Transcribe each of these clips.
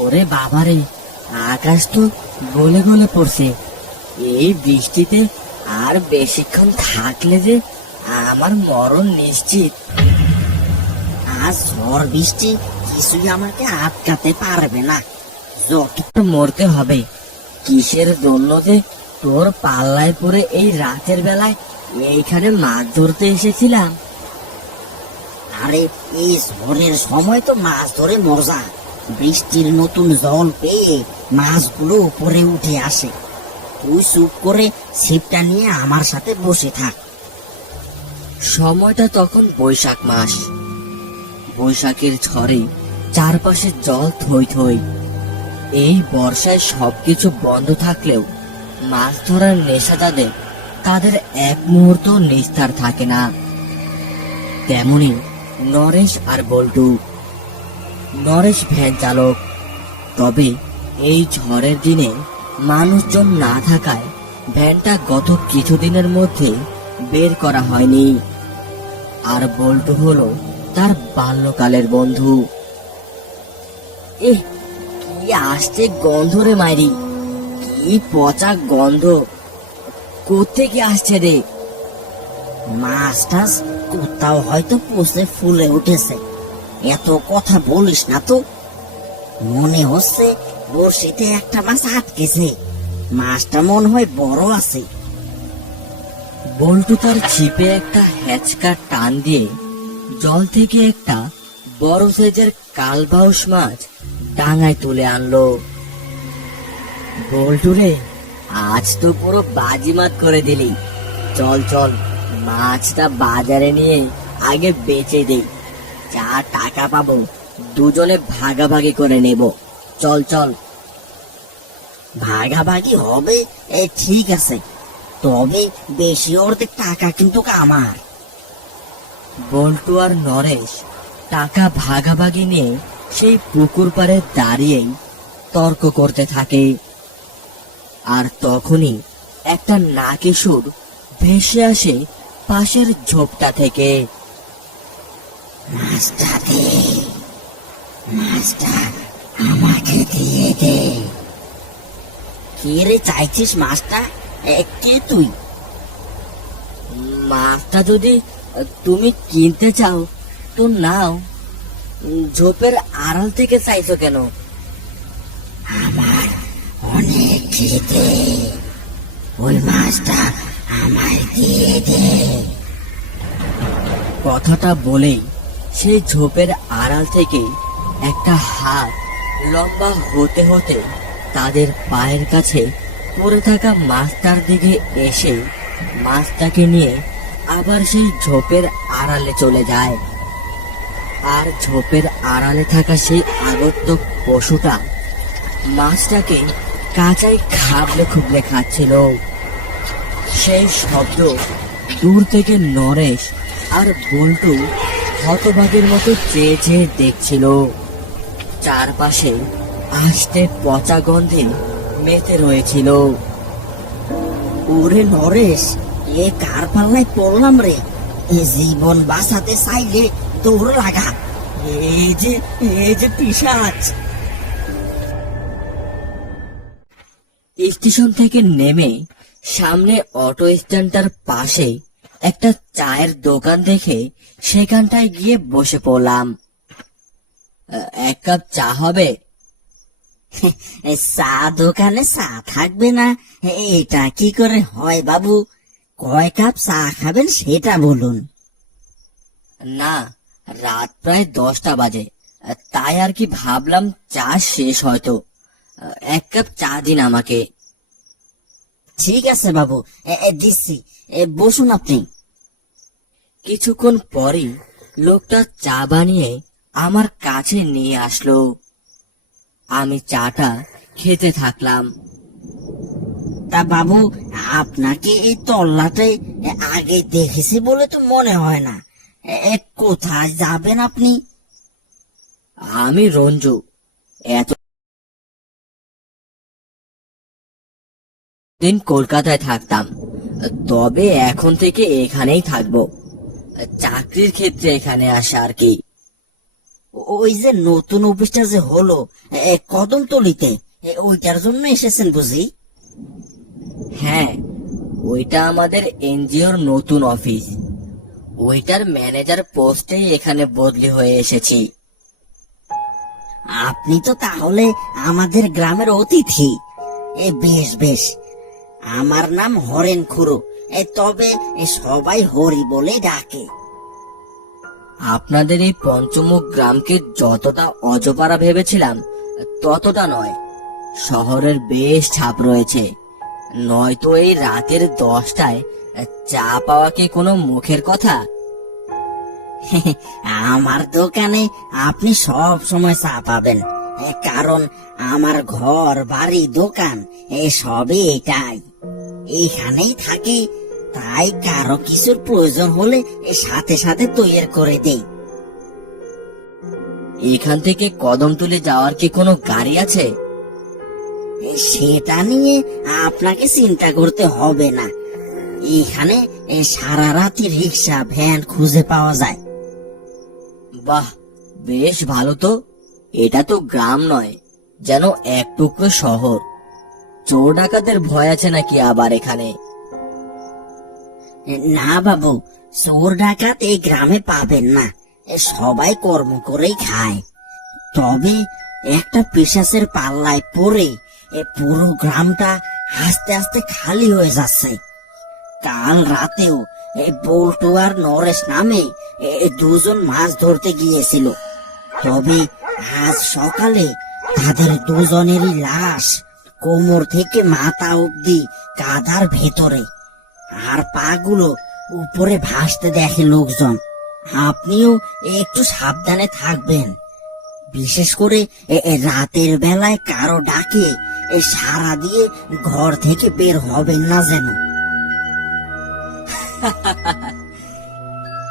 ওরে বাবারে, আকাশ তো গলে গলে পড়ছে। এই বৃষ্টিতে আর বেশিক্ষণ থাকলে যে আমার মরণ নিশ্চিত। আজ ঝড় বৃষ্টি কিছুই আমাকে আটকাতে পারবে না। যতটা মরতে হবে। কিসের জন্য যে তোর পাল্লায় পরে এই রাতের বেলায় এইখানে মাছ ধরতে এসেছিলাম। আরে এই ঝড়ের সময় তো মাছ ধরে মজা। বৃষ্টির নতুন জল পেয়ে মাছগুলো উপরে উঠে আসে। তুই চুপ করে ছিপটা নিয়ে আমার সাথে বসে থাক। সময়টা তখন বৈশাখ মাস। বৈশাখের ঝড়ে চারপাশে জল থই থই। এই বর্ষায় সবকিছু বন্ধ থাকলেও মাছ ধরার নেশা যাদের, তাদের এক মুহূর্ত নিস্তার থাকে না। তেমনি নরেশ আর বল্টু। নরেশ ভ্যান চালক, তবে এই ঝড়ের দিনে মানুষজন না থাকায় ভ্যানটা গত কিছুদিনের মধ্যে বের করা হয়নি। আর বল্টু হলো তার বাল্যকালের বন্ধু। এহ, কি আসছে গন্ধ রে মাইরি, কি পচা গন্ধ। কোত্থেকে আসছে রে? মাছ টাছ কোথাও হয়তো পচে ফুলে উঠেছে। এত কথা বলিস না তো। মনে হচ্ছে বড়শিতে একটা মাছ আটকেছে। মাছটা মনে হয় বড় আছে। বল্টু তার ছিপে একটা হ্যাচকা টান দিয়ে জল থেকে একটা বড় সাইজের কালবাউস মাছ ডাঙায় তুলে আনলো। বল্টু রে, আজ তো পুরো বাজিমাত করে দিলি। চল চল, মাছটা বাজারে নিয়ে আগে বেচে দেই। যা টাকা পাবো দুজনে ভাগাভাগি করে নেব। চল চল। ভাগাভাগি হবে, ঠিক আছে, তবে বেশি অর্ধেক টাকা কিন্তু আমার। বল্টু আর নরেশ টাকা ভাগাভাগি নিয়ে সেই পুকুর পাড়ে দাঁড়িয়েই তর্ক করতে থাকে। আর তখনই একটা নাকি সুর ভেসে আসে পাশের ঝোপটা থেকে। মাছটা দে, মাছটা আমাকে দিয়ে দে। কে রে চাইছিস মাছটা? কে তুই? মাছটা যদি তুমি কিনতে চাও তো নাও। ঝোপের আড়াল থেকে চাইছো কেন? আমার অনেক খিদে, ওই মাছটা আমায় দিয়ে দে। কথাটা বলেই সেই ঝোপের আড়াল থেকে একটা হাত লম্বা হতে হতে তাদের পায়ের কাছে পড়ে থাকা মাছটার দিকে এসে মাছটাকে নিয়ে আবার সেই ঝোপের আড়ালে চলে যায়। আর ঝোপের আড়ালে থাকা সেই আগন্তুক পশুটা মাছটাকে কাঁচাই খাবলে খুবলে খাচ্ছিল। সেই শব্দ দূর থেকে নরেশ আর বল্টু হতভাগের মতো চেয়ে চেয়ে দেখছিল। চারপাশে আষ্টে পচা গন্ধে মেতে রয়েছিল। ওরে নরেশ, এ কার পাল্লায় পড়লাম রে? এ জীবন বাঁচাতে চাইলে দৌড় লাগা। এই যে পিশাচ। স্টেশন থেকে নেমে সামনে অটো স্ট্যান্ডটার পাশে একটা চায়ের দোকান দেখে সেখানটায় গিয়ে বসে পড়লাম। এক কাপ চা হবে? চা দোকানে চা থাকবে না? এটা কি করে হয় বাবু? কয় কাপ চা খাবেন সেটা বলুন। না, রাত প্রায় 10টা বাজে, তাই আর কি ভাবলাম চা শেষ হয়তো। এক কাপ চা দিন আমাকে। ঠিক আছে বাবু, দিচ্ছি, বসুন আপনি। কিছুক্ষণ পরই লোকটা চা বানিয়ে আমার কাছে নিয়ে আসলো। আমি চাটা খেতে থাকলাম। তা বাবু, আপনাকে এই তল্লাটাই আগে দেখেছি বলে তো মনে হয় না। কোথায় যাবেন আপনি? আমি রঞ্জু, এত দিন কলকাতায় থাকতাম, তবে এখন থেকে এখানেই থাকবো। চাকরির ক্ষেত্রে এখানে আসা আর কি। ওই যে নতুন অফিসটা যে হলো কদমতলিতে, ওইটার জন্য এসেছেন বুঝি? হ্যাঁ, ওইটা আমাদের এনজিওর নতুন অফিস। ওইটার ম্যানেজার পোস্টেই এখানে বদলি হয়ে এসেছি। আপনি তো তাহলে আমাদের গ্রামের অতিথি। বেশ বেশ, আমার নাম হরেন খুড়ো, তবে সবাই হরি বলে ডাকে। আপনাদের এই পঞ্চমুখ গ্রামকে যতটা অজপাড়া ভেবেছিলাম ততটা নয়। শহরের বেশ ছাপ রয়েছে। নয়তো এই রাতের 10টায় চা পাওয়া কি কোনো মুখের কথা? আমার দোকানে আপনি সব সময় চা পাবেন, কারণ আমার ঘর বাড়ি দোকান সবই এটাই, এইখানেই থাকি। তাই কারো কিছুর প্রয়োজন হলে সাথে সাথে তৈরি করে দেই। এখান থেকে কদমতলি যাওয়ার কি কোনো গাড়ি আছে? সেটা নিয়ে আপনাকে চিন্তা করতে হবে না, এখানে সারা রাতি রিক্সা ভ্যান খুঁজে পাওয়া যায়। বাহ, বেশ ভালো তো। এটা তো গ্রাম নয়, যেন এক টুকরো শহর। চোর ডাকাতের ভয় আছে নাকি আবার এখানে? না বাবু, চোর ডাকাত এই গ্রামে পাবেন না, সবাই কর্ম করেই খায়। তবে একটা পিশাচের পাল্লায় পড়ে পুরো গ্রামটা আস্তে আস্তে খালি হয়ে যাচ্ছে। কাল রাতেও বল্টু আর নরেশ নামে দুজন মাছ ধরতে গিয়েছিল, তবে আজ সকালে তাদের দুজনেরই লাশ কোমর থেকে মাথা অবধি কাদার ভেতরে, আর পাগুলো উপরে ভাসতে দেখে লোকজন। আপনিও একটু সাবধানে থাকবেন, বিশেষ করে রাতের বেলায় কারো ডাকে সাড়া দিয়ে ঘর থেকে বের হবেন না যেন।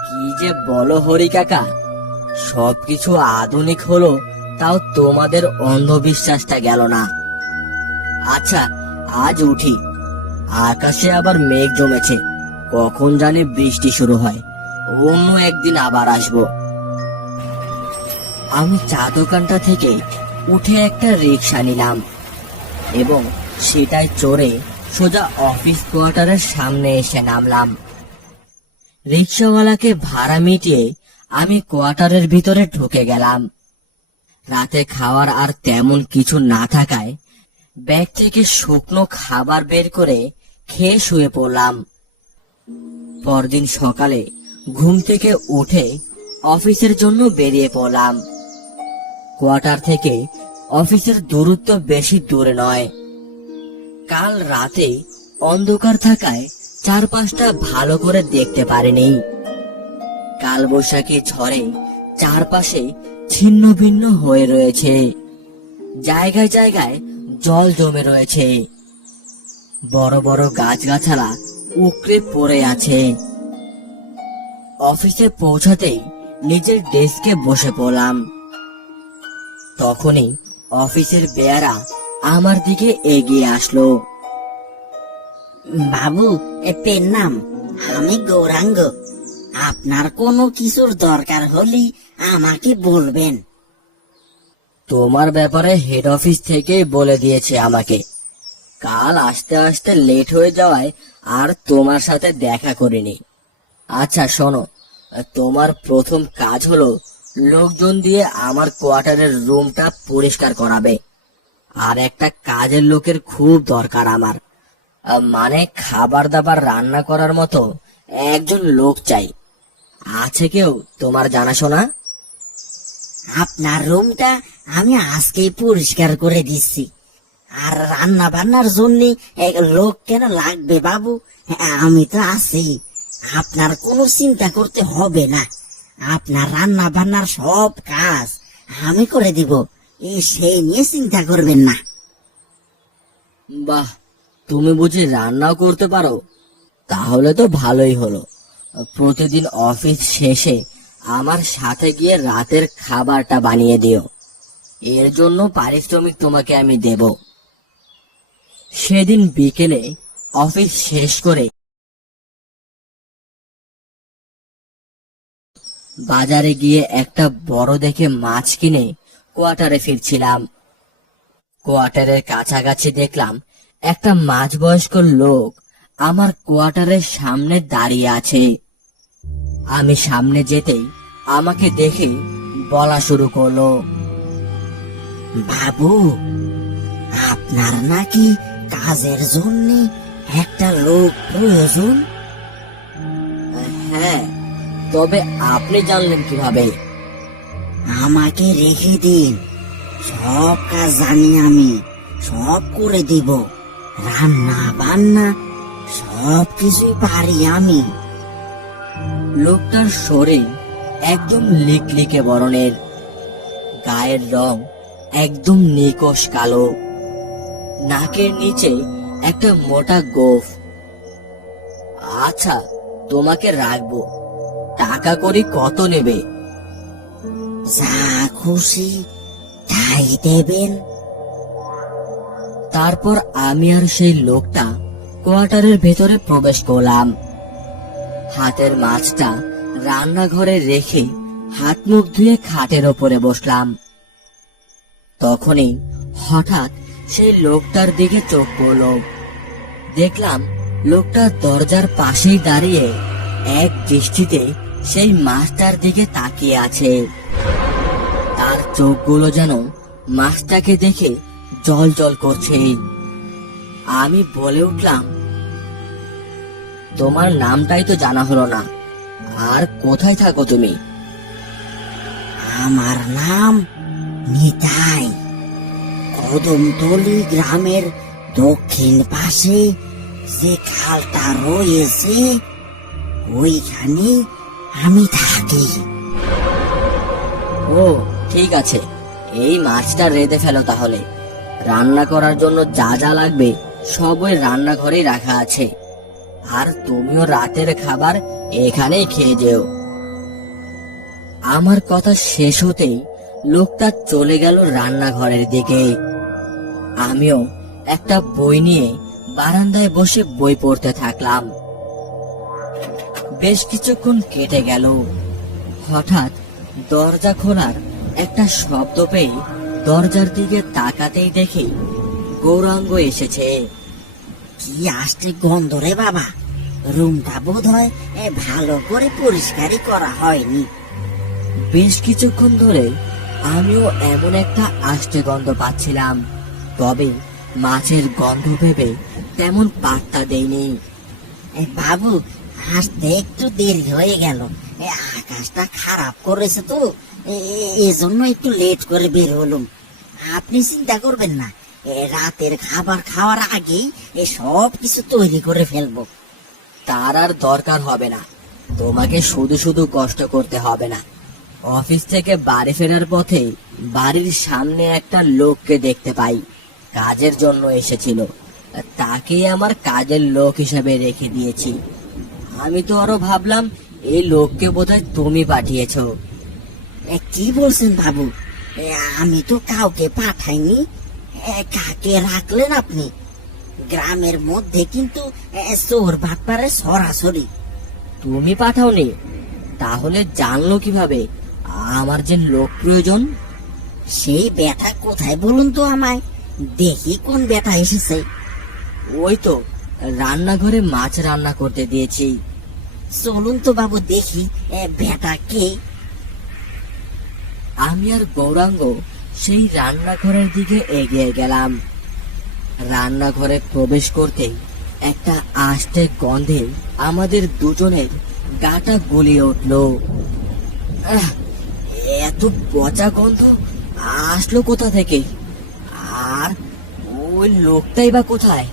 কি যে বলো হরি কাকা, সবকিছু আধুনিক হলো, তাও তোমাদের অন্ধবিশ্বাসটা গেল না। আচ্ছা, আজ উঠি। আকাশে আবার মেঘ জমেছে, কখন জানি বৃষ্টি শুরু হয়। অন্য একদিন আবার আসবো। আমি চা দোকানটা থেকে উঠে একটা রিক্সা নিলাম এবং সেটাই চড়ে সোজা অফিস কোয়ার্টারের সামনে এসে নামলাম। রিক্সাওয়ালাকে ভাড়া মিটিয়ে আমি কোয়ার্টারের ভিতরে ঢুকে গেলাম। রাতে খাওয়ার আর তেমন কিছু না থাকায় ব্যাগ থেকে শুকনো খাবার বের করে খেয়ে শুয়ে পড়লাম। পরদিন সকালে ঘুম থেকে উঠে অফিসের জন্য বেরিয়ে পড়লাম। কোয়ার্টার থেকে অফিসের দূরত্ব বেশি দূরে নয়। কাল রাতে অন্ধকার থাকায় চারপাশটা ভালো করে দেখতে পারিনি। কালবৈশাখী ঝড়ে চারপাশে ছিন্ন ভিন্ন হয়ে রয়েছে, জায়গায় জায়গায় জল জমে রয়েছে, বড় বড় গাছগাছালা উকড়ে পড়ে আছে। অফিসে পৌঁছাতেই নিজের ডেস্কে বসে পড়লাম। তখনই অফিসের বেয়ারা আমার দিকে এগিয়ে আসলো। বাবু, পেন নাম, আমি গৌরাঙ্গ। আপনার কোনো কিছুর দরকার হলে আমাকে বলবেন। তোমার ব্যাপারে হেড অফিস থেকেই বলে দিয়েছে আমাকে। কাল আসতে আসতে লেট হয়ে যাওয়ায় আর তোমার সাথে দেখা করিনি। আচ্ছা শোনো, তোমার প্রথম কাজ হলো লোকজন দিয়ে আমার কোয়ার্টারের রুমটা পরিষ্কার করাবে। আর একটা কাজের লোকের খুব দরকার আমার, মানে খাবার দাবার রান্না করার মতো একজন লোক চাই। আছে কেউ তোমার জানাশোনা? আপনার রুমটা আমি আজকেই পরিষ্কার করে দিচ্ছি। আর রান্না বান্নার জন্য লোক কেন লাগবে বাবু, আমি তো আছি। আপনার কোনো চিন্তা করতে হবে না, আপনার রান্না বান্নার সব কাজ আমি করে দিব, সেই নিয়ে চিন্তা করবেন না। বাহ, তুমি বুঝি রান্নাও করতে পারো? তাহলে তো ভালোই হলো। প্রতিদিন অফিস শেষে আমার সাথে গিয়ে রাতের খাবারটা বানিয়ে দিও। এর জন্য পারিশ্রমিক তোমাকে আমি দেব। সেদিন বিকেলে অফিস শেষ করে বাজারে গিয়ে একটা বড় দেখে মাছ কিনে কোয়ার্টারে ফিরছিলাম। কোয়ার্টারের কাছাকাছি দেখলাম একটা মাঝবয়স্ক লোক আমার কোয়ার্টারের সামনে দাঁড়িয়ে আছে। আমি সামনে যেতেই আমাকে দেখে বলা শুরু করলো, বাবু, আপনার নাকি কাজের জন্য একটা লোক প্রয়োজন? হ্যাঁ, তবে আপনি জানলেন কিভাবে? আমাকে রেখে দিন, সব কাজ জানি আমি, সব করে দিব। রান্না বান্না সব কিছুই পারি আমি। লোকটার শরীর একদম লিকলিকে বরণের, গায়ের রং একদম নিকশ কালো, নাকের নিচে একটা মোটা গোঁফ। আচ্ছা, তোমাকে রাখবো, টাকা করি কত নেবে? যা খুশি তাই দেবেন। তারপর আমি আর সেই লোকটা কোয়ার্টারের ভেতরে প্রবেশ করলাম। হাতের মাছটা রান্নাঘরে রেখে হাত মুখ ধুয়ে খাটের ওপরে বসলাম। তখনই হঠাৎ সেই লোকটার দিকে চোখ পড়ল। দেখলাম লোকটা দরজার পাশেই দাঁড়িয়ে এক দৃষ্টিতে সেই মাছটার দিকে তাকিয়ে আছে। তার চোখগুলো যেন মাছটাকে দেখে জল জল করছে। আমি বলে উঠলাম, তোমার নামটাই তো জানা হলো না, আর কোথায় থাকো তুমি? আমার নাম নিতাই। কদমতলি গ্রামের দক্ষিণ পাশে যে খালটা রয়েছে ওইখানে আমি থাকি। ও ঠিক আছে, এই মাছটা রেঁধে ফেলো তাহলে। রান্না করার জন্য যা যা লাগবে সব ওই রান্নাঘরেই রাখা আছে। আর তুমিও রাতের খাবার এখানেই খেয়ে যেও। আমার কথা শেষ হতেই লোকটা চলে গেল রান্নাঘরের দিকে। আমিও একটা বই নিয়ে বারান্দায় বসে বই পড়তে থাকলাম। বেশ কিছুক্ষণ কেটে গেল। হঠাৎ দরজা খোলার একটা শব্দ পেয়ে দরজার দিকে তাকাতেই দেখি গৌরাঙ্গ এসেছে। কি আসছে গন্ধ রে বাবা! রুমটা বোধ হয় ভালো করে পরিষ্কারই করা হয়নি। বেশ কিছুক্ষণ ধরে আমিও এমন একটা আষ্টে গন্ধ পাচ্ছিলাম, তবে মাছের গন্ধ ভেবে তেমন পাত্তা দেইনি। বাবু, আসতে একটু দেরি হয়ে গেল। আকাশটা খারাপ করেছে তো, এজন্য একটু লেট করে বের হলুম। আপনি চিন্তা করবেন না, রাতের খাবার খাওয়ার আগেই সব কিছু তৈরি করে ফেলবো। তার আর দরকার হবে না, তোমাকে শুধু শুধু কষ্ট করতে হবে না। অফিস থেকে বাড়ি ফেরার পথে বাড়ির সামনে একটা লোককে দেখতে পাই, কাজের জন্য এসেছিল। তাকে আমার কাজের লোক হিসেবে রেখে দিয়েছি। আমি তো আরো ভাবলাম এই লোককে বোধহয় তুমি পাঠিয়েছো। কি বলছেন বাবু? আমি তো কাউকে পাঠাইনি। কাকে রাখলেন আপনি? গ্রামের মধ্যে কিন্তু চোর বাটপারে সরাসরি। তুমি পাঠাওনি? তাহলে জানলো কিভাবে আমার যে লোক প্রয়োজন? সেই ব্যথা কোথায় বলুন তো আমায়, দেখি কোন ব্যথা এসেছে। ওই তো রান্নাঘরে মাছ রান্না করতে দিয়েছি। চলুন তো বাবু দেখি ব্যথা কে। আমি আর গৌরাঙ্গ সেই রান্নাঘরের দিকে এগিয়ে গেলাম। রান্নাঘরে প্রবেশ করতেই একটা আষ্টে গন্ধে আমাদের দুজনের গাটা গলিয়ে উঠল। এত পচা গন্ধ আসলো কোথা থেকে? আর ওই লোকটাই বা কোথায়?